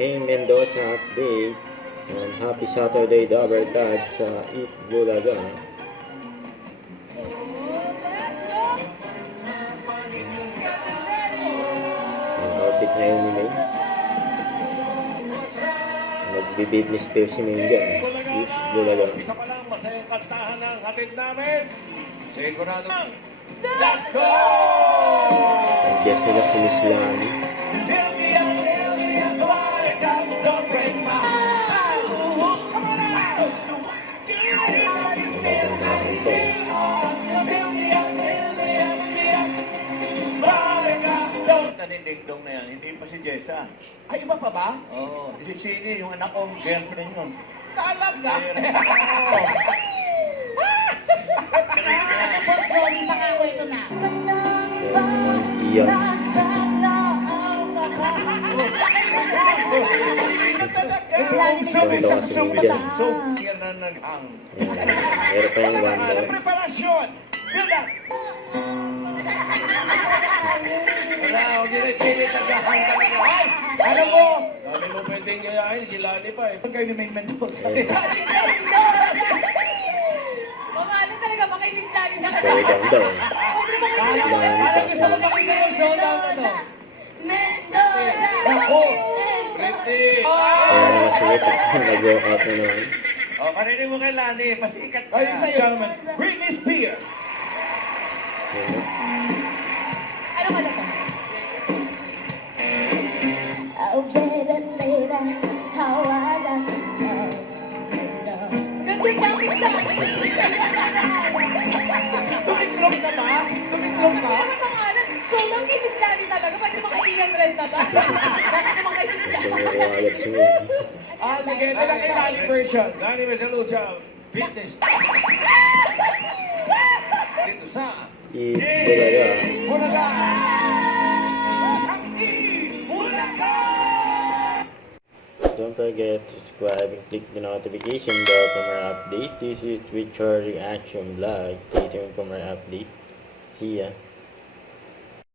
Maine Mendoza update. And happy Saturday Dabber Dad sa Eat Bulaga. Ang outfit ngayon ni Maine. Magbibitness fair si Maine dyan. Eat Bulaga. Isa pa lang, masayang kantahan ng hatid namin. Sigurado. Let's go! Nandiyan sila si Miss Lani. Magandang to. Nanindingdong na yan, hindi pa si Jessa. Ay, iba pa ba? Oo. Si Sini, yung anak kong girlfriend yun. Talaga? Hindi pa nga ako ito na. Iyan. So, yan na naghang. Meron pa yung one more. Preparasyon! Build up! Wala, huwag yun ay pilit ang gahang ka nila. Ay! Alam mo! Dami mo pwedeng gayahin, si Lani pa eh. Pag kayo ni Maine Mendoza. Mamahalin talaga, makainis lagi na. Going down daw. Gusto ko makita yung showdown ano? Mendoza! Ako! Pretty! Kaya naman sulit. Nag-walk out na naman. O, karinig mo kay Lani, pasikat ka. Ayun sa'yo, Britney Spears! Ano ka na to? Oh, baby, baby, how I got to know. Ganda niya ang isa. Tumiklop ka ba? Tumiklop ka? Ano pangalan? Showdown kay Miss Lani talaga. Pwede makaiiyan rin talaga. Bakit naman kay Miss Gusto Lani? mo iwalag si Maine. Sige, ito lang kay Lani version. Lani Mesalucha, Fitness. Dito sa... Eat Bulaga. Bulaga! Bulaga! Don't forget to subscribe and click the notification bell for more update. This is Twitch Reaction Vlog. Stay tuned for more update. See ya.